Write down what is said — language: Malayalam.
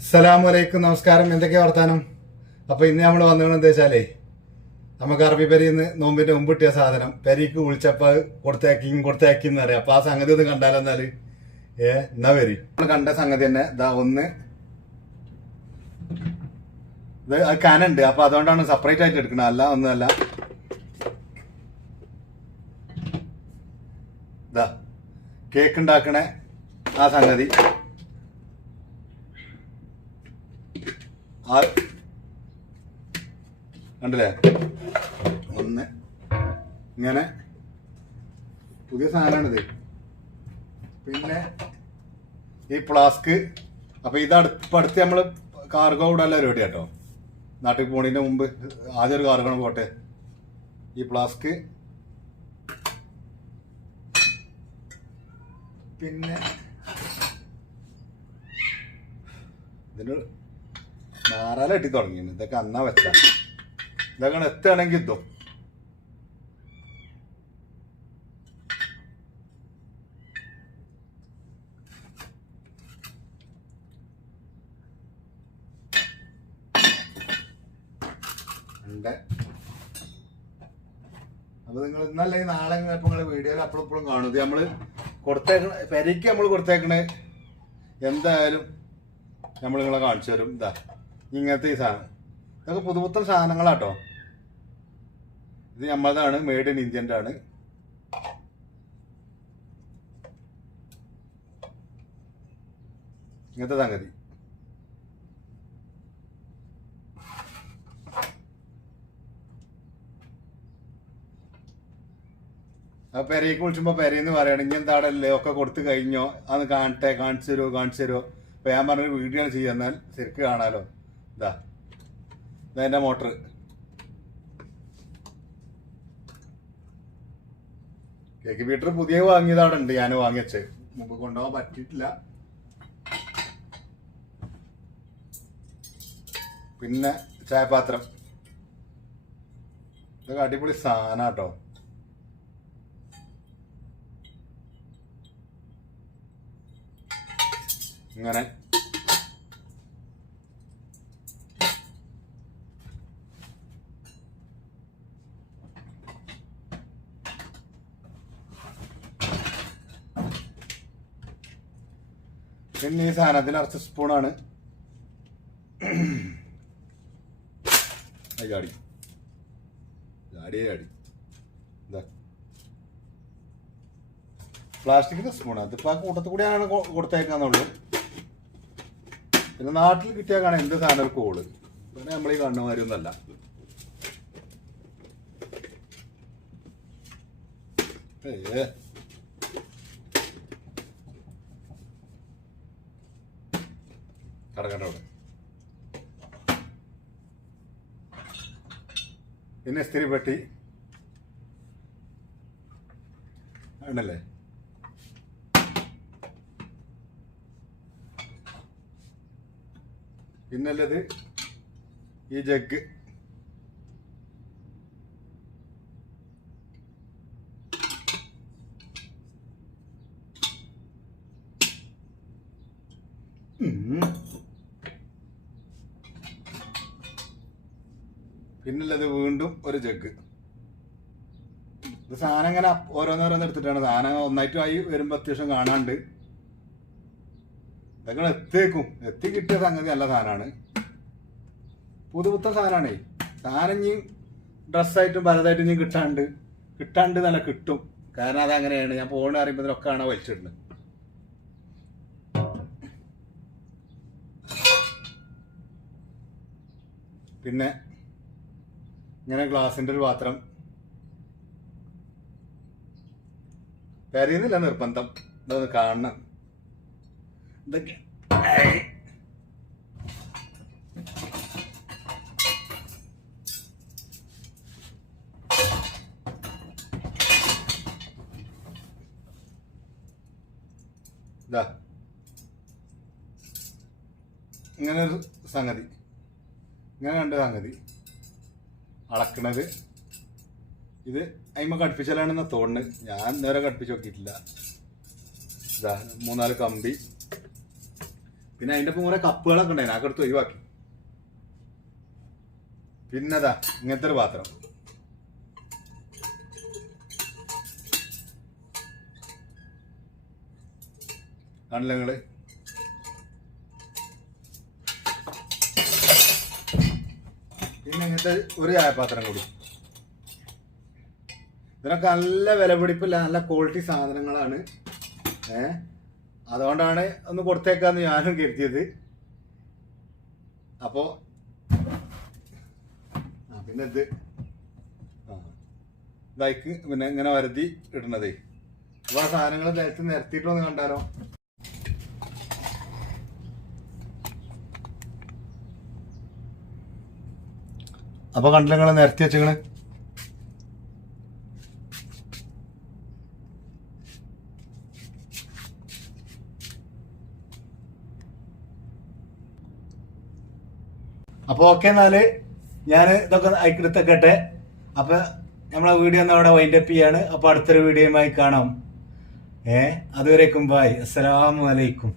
അസ്സലാമലൈക്കും, നമസ്കാരം. എന്തൊക്കെയാ വർത്താനം? അപ്പൊ ഇന്ന് നമ്മൾ വന്നത് എന്താ വെച്ചാലേ, നമുക്ക് അറബി പെരിന്ന് നോമ്പിന്റെ മുമ്പ് കിട്ടിയ സാധനം പെരിക്ക് വിളിച്ചപ്പോ കൊടുത്തേക്കിന്ന് അറിയാം. അപ്പൊ ആ സംഗതി ഒന്ന് കണ്ടാലെന്നാല് എന്നാ വരി. നമ്മൾ കണ്ട സംഗതി തന്നെ ഇതാ ഒന്ന് ഇത് കനുണ്ട്. അപ്പൊ അതുകൊണ്ടാണ് സെപ്പറേറ്റ് ആയിട്ട് എടുക്കുന്നത്, അല്ല ഒന്നുമല്ല. ഇതാ കേക്ക് ഉണ്ടാക്കണേ ആ സംഗതി. കണ്ടില്ലേ, ഒന്ന് ഇങ്ങനെ പുതിയ സാധനമാണിത്. പിന്നെ ഈ ഫ്ലാസ്ക്. അപ്പൊ ഇത് അടുത്ത് നമ്മള് കാർഗോ വിടാനുള്ള പരിപാടി കേട്ടോ. നാട്ടിൽ പോണതിന്റെ മുമ്പ് ആദ്യം ഒരു കാർഗോ പോട്ടെ. ഈ ഫ്ലാസ്ക്, പിന്നെ ഇതിന് നാരാല ഇട്ടി തുടങ്ങി. ഇതൊക്കെ അന്നാ വെച്ച ഇതൊക്കെ എത്തുകയാണെങ്കിൽ ഇതോ ഉണ്ട്. അപ്പൊ നിങ്ങൾ ഇന്നല്ല ഈ നാളെ ഇപ്പൊ നിങ്ങള് വീഡിയോയിൽ അപ്പോഴും കാണും. ഇത് നമ്മള് കൊടുത്തേക്കണ പെരയ്ക്ക് നമ്മൾ കൊടുത്തേക്കണേ എന്തായാലും നമ്മൾ നിങ്ങളെ കാണിച്ചു തരും. ഇതാ ഇങ്ങനത്തെ ഈ സാധനം, ഇതൊക്കെ പുതുപുത്തൻ സാധനങ്ങളാട്ടോ. ഇത് നമ്മളതാണ്, മെയ്ഡ് ഇൻ ഇന്ത്യൻ്റെ ആണ്. ഇങ്ങനത്തെ സംഗതി. ആ പെരയ്ക്ക് വിളിച്ചുമ്പോ പെരയെന്ന് പറയണം ഇനി എന്താടല്ലേ ഒക്കെ കൊടുത്തു കഴിഞ്ഞോ, അന്ന് കാണിച്ചു തരുമോ. അപ്പൊ ഞാൻ പറഞ്ഞൊരു വീഡിയോ ആണ് ചെയ്യുന്നാൽ ശരിക്കും കാണാലോ. ഇതെന്റെ മോട്ടർ. കേക്ക് ബീറ്റർ പുതിയ വാങ്ങിയതവിടെ ഉണ്ട്, ഞാൻ വാങ്ങിവെച്ച് മുമ്പ് കൊണ്ടുപോകാൻ പറ്റിയിട്ടില്ല. പിന്നെ ചായപാത്രം, ഇതൊക്കെ അടിപൊളി സാധനാട്ടോ. ഇങ്ങനെ പിന്നെ ഈ സാധനത്തിന് അറച്ച സ്പൂണാണ്. ചാടി ഇതാ പ്ലാസ്റ്റിക്കിന്റെ സ്പൂണ്. അതിപ്പോ ആ കൂട്ടത്തിൽ കൂടിയാണ് കൊടുത്തേക്കാന്നുള്ളൂ. പിന്നെ നാട്ടിൽ കിട്ടിയാൽ കാണാൻ എന്ത് സാധനം കോള്, പിന്നെ നമ്മളീ കാണുന്നമാരി ഒന്നല്ല. കടക്കണ്ട അവിടെ. പിന്നെ ഇസ്തിരി പെട്ടി ഉണ്ടല്ലേ. പിന്നല്ലത് ഈ ജഗ്. പിന്നുള്ളത് വീണ്ടും ഒരു ജഗ്. ഇത് സാധനം ഇങ്ങനെ ഓരോന്നോരോന്ന് എടുത്തിട്ടാണ്. സാധനം ഒന്നായിട്ടുമായി വരുമ്പോ അത്യാവശ്യം കാണാണ്ട്. ഇതൊക്കെ എത്തി കിട്ടിയ സംഗതി നല്ല സാധനമാണ്, പുതുപുത്തൻ സാധനമാണേ. സാധനം ഇനി ഡ്രസ്സായിട്ടും പലതായിട്ടും ഇനി കിട്ടാണ്ട് നല്ല കിട്ടും. കാരണം അതങ്ങനെയാണ്. ഞാൻ പോകണ അറിയുമ്പോഴൊക്കെ ആണ് വലിച്ചിടുന്നത്. പിന്നെ ഇങ്ങനെ ഗ്ലാസിന്റെ ഒരു പാത്രം. കരയുന്നില്ല, നിർബന്ധം. ഇതൊന്ന് കാണണം. ഇതൊക്കെ ഇങ്ങനെ ഒരു സംഗതി, ഇങ്ങനെ രണ്ട് സംഗതി. അളക്കണത് ഇത് അതിമ കടുപ്പിച്ചാലാണെന്ന് തോന്നുന്നത്. ഞാൻ നേരെ കടുപ്പിച്ച് നോക്കിയിട്ടില്ല. ഇതാ 3-4 കമ്പി, പിന്നെ അതിൻ്റെ ഒപ്പം കുറെ കപ്പുകളൊക്കെ ഉണ്ടായിരുന്നു, ആ എടുത്ത് ഒഴിവാക്കി. പിന്നെതാ ഇങ്ങനത്തെ ഒരു പാത്രം. കാണില്ല നിങ്ങള്? പിന്നെ ഇങ്ങനത്തെ ഒരു ചായപാത്രം കൂടി. ഇതിനൊക്കെ നല്ല വില പിടിപ്പില്ല, നല്ല ക്വാളിറ്റി സാധനങ്ങളാണ്. അതുകൊണ്ടാണ് ഒന്ന് കൊടുത്തേക്കാന്ന് ഞാനും കരുതിയത്. അപ്പോൾ പിന്നെ ഇത് ഇതായിക്ക് പിന്നെ ഇങ്ങനെ വരുതി ഇടുന്നതേ. അപ്പോൾ ആ സാധനങ്ങൾ നിലത്ത് നിരത്തിയിട്ടൊന്ന് കണ്ടാലോ? അപ്പോൾ കണ്ടില്ല നിങ്ങൾ നിരത്തി വെച്ചിങ്ങനെ. അപ്പോൾ ഓക്കെ, എന്നാല് ഞാൻ ഇതൊക്കെ അയക്കെടുത്തേക്കട്ടെ. അപ്പൊ നമ്മളെ വീഡിയോ ഒന്ന് അവിടെ വൈൻഡപ്പ് ചെയ്യാണ്. അപ്പൊ അടുത്തൊരു വീഡിയോയുമായി കാണാം. അതുവരേക്കും ബൈ. അസ്സലാമു അലൈക്കും.